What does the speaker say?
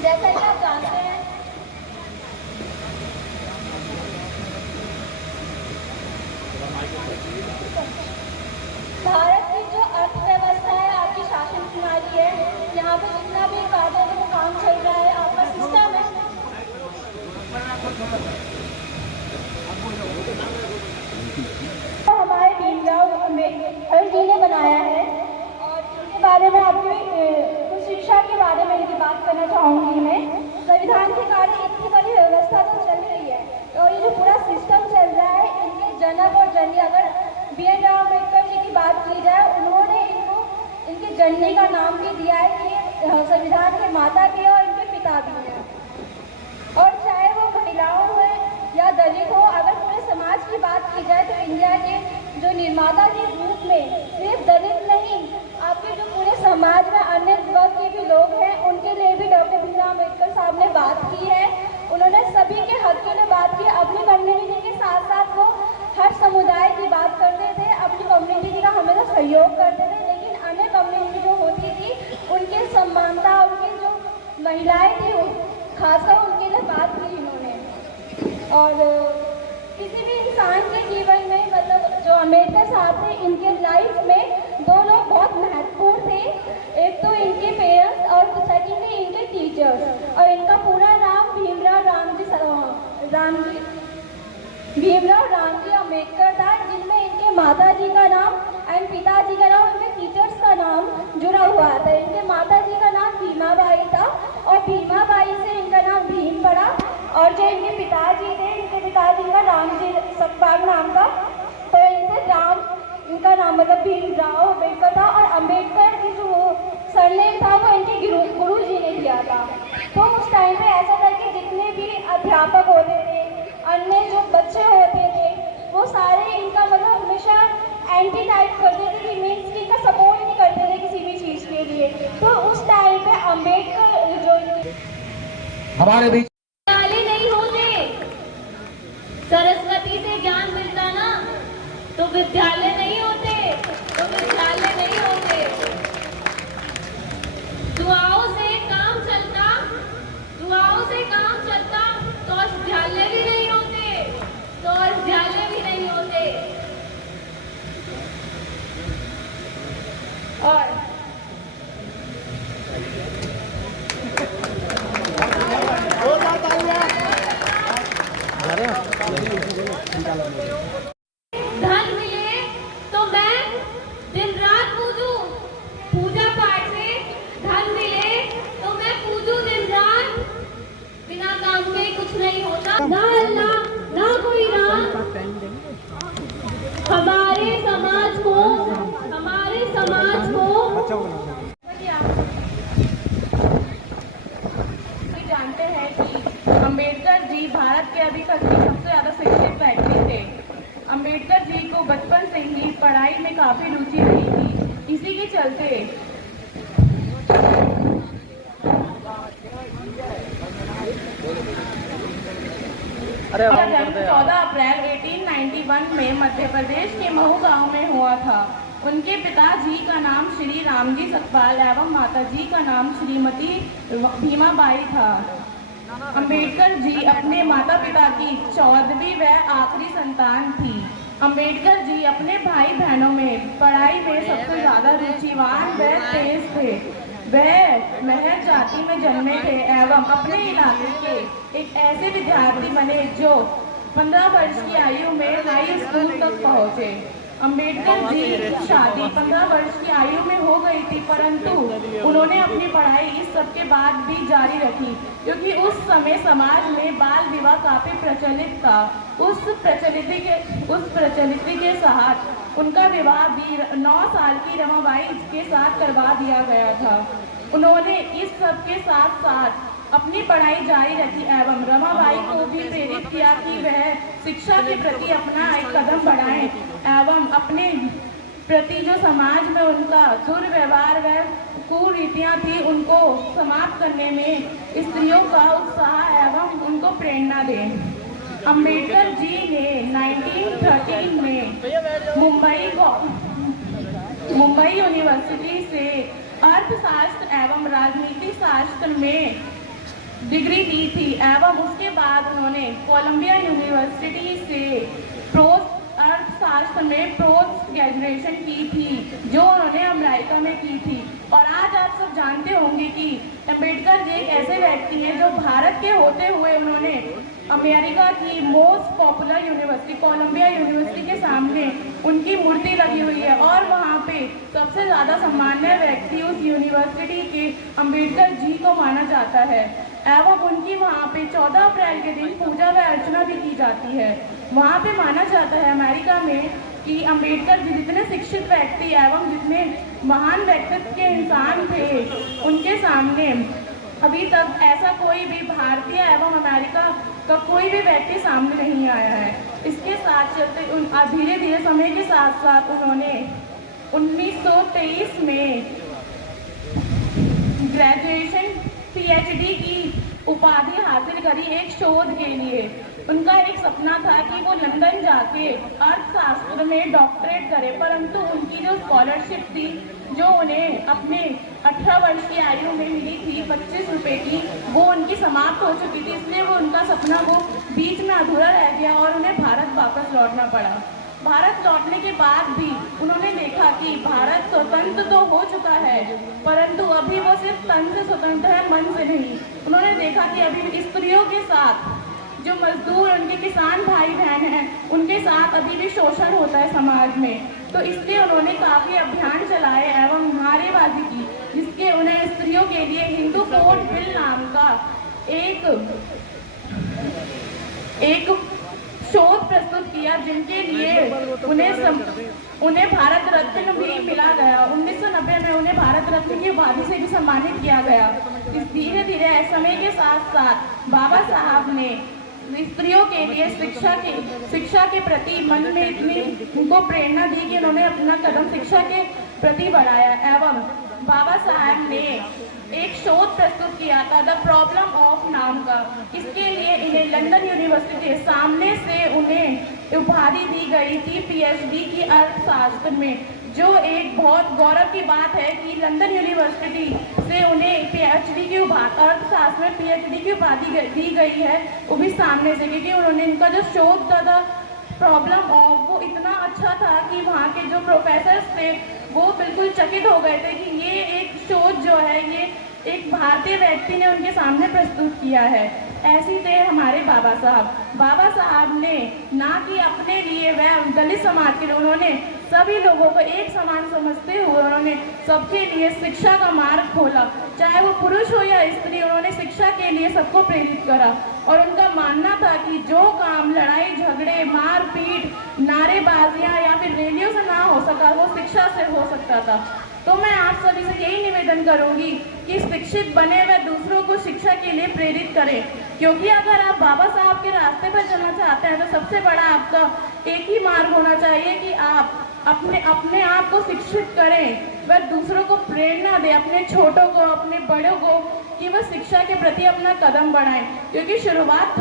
जैसा कि आप जानते हैं, भारत की जो अर्थव्यवस्था है, आपकी शासन प्रणाली है, यहाँ पे जितना भी कार्य वो काम चल रहा है, आपका सिस्टम है, तो हमारे भीमराव अम्बेडकर जी ने बनाया है। और इनके बारे में आपकी कुछ शिक्षा के बारे में इनकी बात करना चाहूँगी मैं। संविधान के कार्य इतनी बड़ी व्यवस्था तो चल रही है, और ये जो पूरा सिस्टम चल रहा है, इनके जनक और जननी, अगर भीमराव अम्बेडकर जी की बात की जाए, उन्होंने इनको इनके जननी का नाम भी दिया है कि ये संविधान के माता भी है और इनके पिता भी हैं। और चाहे वो महिलाओं हो या दलित हो, अगर पूरे समाज की बात की जाए तो इंडिया के जो निर्माता के रूप में सिर्फ दलित नहीं, आपके जो पूरे समाज में अन्य वर्ग के भी लोग हैं, उनके लिए भी डॉक्टर भीमराव अम्बेडकर साहब ने बात की है। उन्होंने सभी के हक के लिए बात की। अपनी कम्युनिटी के साथ साथ वो हर समुदाय की बात करते थे, अपनी कम्युनिटी का हमेशा सहयोग करते थे, लेकिन अन्य कम्युनिटी जो होती थी उनके समानता, उनकी जो महिलाएं थी खासकर उनके लिए बात की इन्होंने। और किसी भी इंसान के जीवन में, मतलब जो अम्बेडकर साहब थे, इनके लाइफ में दो लोग बहुत महत्वपूर्ण थे। एक तो इनके पेरेंट्स और सेकंड थे इनके टीचर्स। और इनका पूरा नाम भीमराव रामजी अम्बेडकर था, जिनमें इनके माता जी का नाम एंड पिताजी का नाम, इनके टीचर्स का नाम जुड़ा हुआ था। इनके माता जी का नाम भीमाबाई था और भीमाबाई से इनका नाम भीम पड़ा। और जो इनके पिताजी थे, इनके पिताजी का रामजी सकपाल नाम था, तो इनसे राम, इनका नाम मतलब भीमराव अम्बेडकर था। और अम्बेडकर की जो सरनेम था वो इनके गुरु जी ने दिया था। तो उस टाइम पे ऐसा था कि जितने भी अध्यापक होते थे, अन्य जो बच्चे होते थे, वो सारे इनका मतलब हमेशा एंटी टाइप करते थे कि मीन्स कि इनका सपोर्ट नहीं करते थे किसी भी चीज़ के लिए। तो उस टाइम पे अम्बेडकर जो हमारे बीच नहीं होते, सरस्वती से ज्ञान मिलता ना, तो विद्यालय नहीं होते, तो विद्यालय नहीं होते। दुआओं से काम चलता, दुआओं से काम चलता तो विद्यालय भी नहीं होते, तो विद्यालय भी नहीं होते। और धन मिले तो मैं दिन रात पूजूं, पूजा पाठ से धन मिले तो मैं पूजूं दिन रात, बिना काम के कुछ नहीं होता। ना अल्लाह ना कोई राम, हमारे समाज को जानते हैं कि अम्बेडकर जी भारत के अभी तक के सबसे ज़्यादा शिक्षित व्यक्ति थे। अम्बेडकर जी को बचपन से ही पढ़ाई में काफ़ी रुचि रही थी। इसी के चलते 14 अप्रैल 1891 में मध्य प्रदेश के महू गांव में हुआ था। उनके पिताजी का नाम श्री रामजी सकपाल एवं माताजी का नाम श्रीमती भीमाबाई था। अम्बेडकर जी अपने माता पिता की 14वीं व आखिरी संतान थी। अम्बेडकर जी अपने भाई बहनों में पढ़ाई में सबसे ज़्यादा रुचिवान व तेज थे। वह महर जाति में जन्मे थे एवं अपने इलाके के एक ऐसे विद्यार्थी बने जो 15 वर्ष की आयु में हाई स्कूल तक पहुँचे। अम्बेडकर जी की शादी 15 वर्ष की आयु में हो गई थी, परंतु उन्होंने अपनी पढ़ाई इस सब के बाद भी जारी रखी, क्योंकि उस समय समाज में बाल विवाह काफी प्रचलित था। उस प्रचलित के साथ उनका विवाह भी 9 साल की रमाबाई के साथ करवा दिया गया था। उन्होंने इस सब के साथ साथ अपनी पढ़ाई जारी रखी एवं रमाबाई को भी प्रेरित किया कि वह शिक्षा के प्रति अपना एक कदम बढ़ाएं एवं अपने प्रति जो समाज में उनका दुर्व्यवहार व कुरीतियाँ थी उनको समाप्त करने में स्त्रियों का उत्साह एवं उनको प्रेरणा दें। अम्बेडकर जी ने 1913 में मुंबई यूनिवर्सिटी से अर्थशास्त्र एवं राजनीति शास्त्र में डिग्री ली थी एवं उसके बाद उन्होंने कोलंबिया यूनिवर्सिटी से पोस्ट अर्थशास्त्र में पोस्ट ग्रेजुएशन की थी, जो उन्होंने अमेरिका में की थी। और आज आप सब जानते होंगे कि अम्बेडकर जी एक ऐसे व्यक्ति हैं जो भारत के होते हुए उन्होंने अमेरिका की most popular university Columbia university के सामने उनकी मूर्ति लगी हुई है और वहाँ पे सबसे ज़्यादा सम्मान्य व्यक्ति उस यूनिवर्सिटी के अम्बेडकर जी को माना जाता है एवं उनकी वहाँ पे 14 अप्रैल के दिन पूजा व अर्चना भी की जाती है। वहाँ पे माना जाता है अमेरिका में कि अम्बेडकर जी जितने शिक्षित व्यक्ति एवं जितने महान व्यक्तित्व के इंसान थे, उनके सामने अभी तक ऐसा कोई भी भारतीय एवं अमेरिका का कोई भी व्यक्ति सामने नहीं आया है। इसके साथ चलते धीरे धीरे समय के साथ साथ उन्होंने 1923 में ग्रेजुएशन PhD की उपाधि हासिल करी एक शोध के लिए। उनका एक सपना था कि वो लंदन जाके अर्थशास्त्र में डॉक्टरेट करे, परंतु उनकी जो स्कॉलरशिप थी जो उन्हें अपने 18 वर्ष की आयु में मिली थी 25 रुपये की, वो उनकी समाप्त हो चुकी थी। इसलिए वो उनका सपना वो बीच में अधूरा रह गया और उन्हें भारत वापस लौटना पड़ा। भारत लौटने के बाद भी उन्होंने देखा कि भारत स्वतंत्र तो हो चुका है, परंतु अभी वो सिर्फ तन से स्वतंत्र है, मन से नहीं। उन्होंने देखा कि अभी स्त्रियों के साथ जो मजदूर उनके किसान भाई बहन हैं, उनके साथ अभी भी शोषण होता है समाज में। तो इसलिए उन्होंने काफ़ी अभियान चलाए एवं नारेबाजी की, जिसके उन्हें स्त्रियों के लिए हिंदू कोड बिल नाम का एक शोध प्रस्तुत किया, जिनके लिए उन्हें भारत रत्न भी मिला गया। 1990 में उन्हें भारत रत्न की उपाधि से भी सम्मानित किया गया। इस धीरे धीरे समय के साथ साथ बाबा साहब ने स्त्रियों के लिए शिक्षा के प्रति मन में इतनी उनको प्रेरणा दी कि उन्होंने अपना कदम शिक्षा के प्रति बढ़ाया एवं बाबा साहब ने एक शोध प्रस्तुत किया था द प्रॉब्लम ऑफ नाम का। इसके लिए इन्हें लंदन यूनिवर्सिटी के सामने से उन्हें उपाधि दी गई थी PhD की अर्थशास्त्र में, जो एक बहुत गौरव की बात है कि लंदन यूनिवर्सिटी से उन्हें PhD की अर्थशास्त्र में PhD की उपाधि दी गई है, वो भी सामने से, क्योंकि उन्होंने इनका जो शोध था प्रॉब्लम ऑफ वो इतना अच्छा था कि वहाँ के जो प्रोफेसर्स थे वो बिल्कुल चकित हो गए थे कि ये एक शोध जो है ये एक भारतीय व्यक्ति ने उनके सामने प्रस्तुत किया है। ऐसे थे हमारे बाबा साहब। बाबा साहब ने ना कि अपने लिए वह दलित समाज के लिए, उन्होंने सभी लोगों को एक समान समझते हुए उन्होंने सबके लिए शिक्षा का मार्ग खोला, चाहे वो पुरुष हो या स्त्री। उन्होंने शिक्षा के लिए सबको प्रेरित करा और उनका मानना था कि जो काम लड़ाई झगड़े मारपीट नारेबाजियां या फिर रैलियों से ना हो सका वो शिक्षा से हो सकता था। तो मैं आप सभी से यही निवेदन करूंगी कि शिक्षित बने व दूसरों को शिक्षा के लिए प्रेरित करें, क्योंकि अगर आप बाबा साहब के रास्ते पर चलना चाहते हैं तो सबसे बड़ा आपका एक ही मार्ग होना चाहिए कि आप अपने आप को शिक्षित करें व दूसरों को प्रेरणा दें, अपने छोटों को अपने बड़ों को, कि वह शिक्षा के प्रति अपना कदम बढ़ाएं, क्योंकि शुरुआत